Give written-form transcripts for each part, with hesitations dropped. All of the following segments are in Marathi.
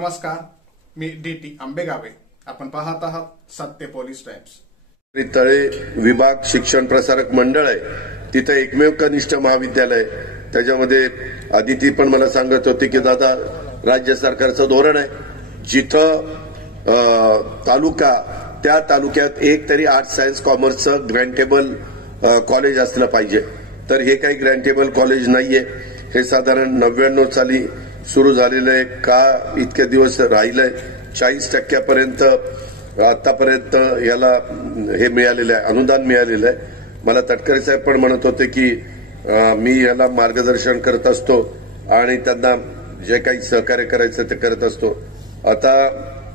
नमस्कार, मी DT आंबेगावे. आपण पाहत आहात सत्य पोलीस टाइम्स. तळे विभाग शिक्षण प्रसारक मंडळ आहे, तिथे एकमेव कनिष्ठ महाविद्यालय. त्याच्यामध्ये आदिती पण मला सांगत होती की दादा राज्य सरकारचं धोरण आहे, जिथं तालुका त्या तालुक्यात एक तरी आर्ट्स सायन्स कॉमर्सचं ग्रँटेबल कॉलेज असलं पाहिजे. तर हे काही ग्रँटेबल कॉलेज नाहीये. हे साधारण 99 साली सुरू झालेलं आहे. का इतके दिवस राहिलंय? 40% आतापर्यंत याला हे मिळालेलं आहे, अनुदान मिळालेलं आहे. मला तटकरे साहेब पण म्हणत होते की मी याला मार्गदर्शन करत असतो आणि त्यांना जे काही सहकार्य करायचं ते करत असतो. आता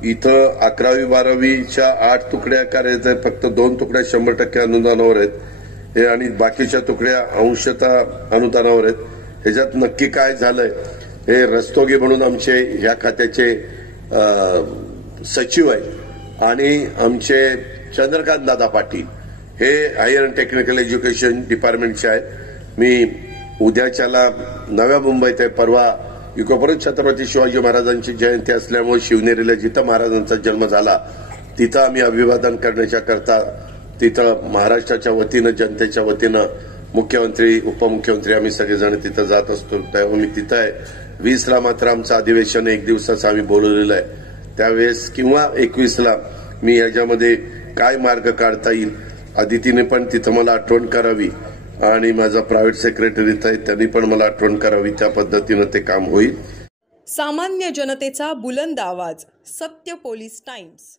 इथं 11वी 12वीच्या 8 तुकड्या करायच्या, फक्त 2 तुकड्या 100% अनुदानावर आहेत आणि बाकीच्या तुकड्या अंशतः अनुदानावर आहेत. ह्याच्यात नक्की काय झालंय हे रस्तोगी म्हणून आमचे ह्या खात्याचे सचिव आहेत आणि आमचे चंद्रकांत दादा पाटील हे हायर अँड टेक्निकल एज्युकेशन डिपार्टमेंटचे आहेत. मी उद्याच्याला नव्या मुंबईत आहे. परवा युगोपरत छत्रपती शिवाजी महाराजांची जयंती असल्यामुळे शिवनेरीला जिथं महाराजांचा जन्म झाला तिथं आम्ही अभिवादन करण्याच्या करता तिथं महाराष्ट्राच्या वतीनं, जनतेच्या वतीनं मुख्यमंत्री, उपमुख्यमंत्री आम्ही सगळेजण तिथं जात असतो. त्यामुळे मी तिथं आहे. 20ला मात्र आमचं अधिवेशन 1 दिवसाचं आम्ही बोलवलेलं आहे. त्यावेळेस किंवा 21ला मी याच्यामध्ये काय मार्ग काढता येईल, आदितीने पण तिथं मला आठवण करावी आणि माझा प्रायव्हेट सेक्रेटरी आहे त्यांनी पण मला आठवण करावी. त्या पद्धतीनं ते काम होईल. सामान्य जनतेचा बुलंद आवाज, सत्य पोलीस टाइम्स.